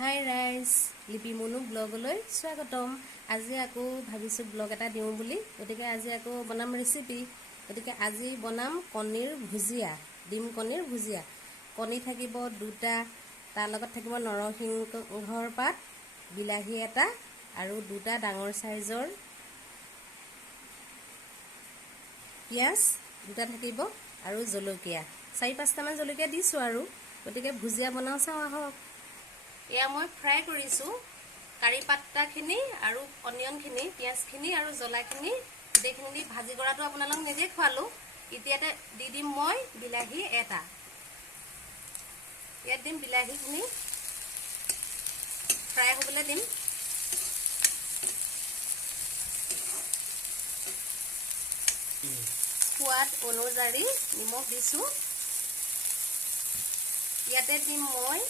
হাই ৰাইজ, লিপি মুনু ব্লগলৈ স্বাগতম। আজি আকৌ ভাবিছোঁ ব্লগ এটা দিওঁ বুলি, গতিকে আজি আকৌ বনাম ৰেচিপি। গতিকে আজি বনাম কণীৰ ভুজিয়া, ডিম কণীৰ ভুজিয়া। কণী থাকিব 2টা, তাৰ লগত থাকিব নৰসিংহৰ পাত, বিলাহী এটা আৰু 2টা ডাঙৰ চাইজৰ পিঁয়াজ 2টা থাকিব আৰু জলকীয়া 4-5টামান জলকীয়া দিছোঁ আৰু। গতিকে ভুজিয়া বনাওঁ, চাওঁ আহক। এয়া মই ফ্ৰাই কৰিছোঁ কাৰি পাত্তাখিনি আৰু অনিয়নখিনি, পিঁয়াজখিনি আৰু জ্বলাখিনি গোটেইখিনি দি ভাজি কৰাটো আপোনালোকক নিজে খোৱালোঁ। এতিয়াতে দি দিম মই বিলাহী এটা। ইয়াত দিম বিলাহীখিনি ফ্ৰাই হ'বলৈ দিম। সোৱাদ অনুযায়ী নিমখ দিছোঁ। ইয়াতে দিম মই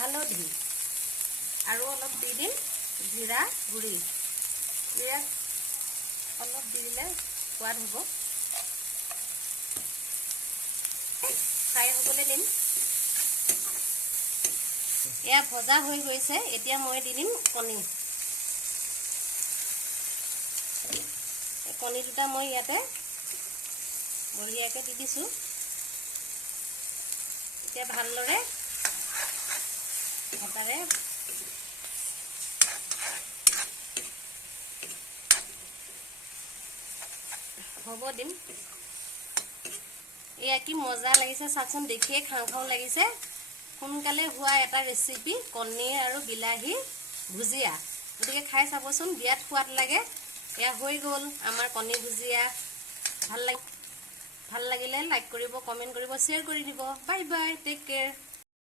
হালধি আৰু অলপ দি দিম জিৰা গুড়ি। জিৰা অলপ দি দিলে সোৱাদ হ'ব। ফ্ৰাই হ'বলৈ দিম। এয়া ভজা হৈ গৈছে, এতিয়া মই দি দিম কণী। কণী 2টা মই ইয়াতে বঢ়িয়াকৈ দি দিছোঁ। এতিয়া ভালদৰে হেতাৰে হ'ব দিম। এয়া কি মজা লাগিছে, চাওকচোন, দেখিয়ে খাওঁ খাওঁ লাগিছে। সোনকালে হোৱা এটা ৰেচিপি, কণী আৰু বিলাহী ভুজিয়া। গতিকে খাই চাবচোন, বিৰাট সোৱাদ লাগে। এয়া হৈ গ'ল আমাৰ কণী ভুজিয়া। ভাল লাগিলে লাইক কৰিব, কমেণ্ট কৰিব, শ্বেয়াৰ কৰি দিব। Bye bye, take care.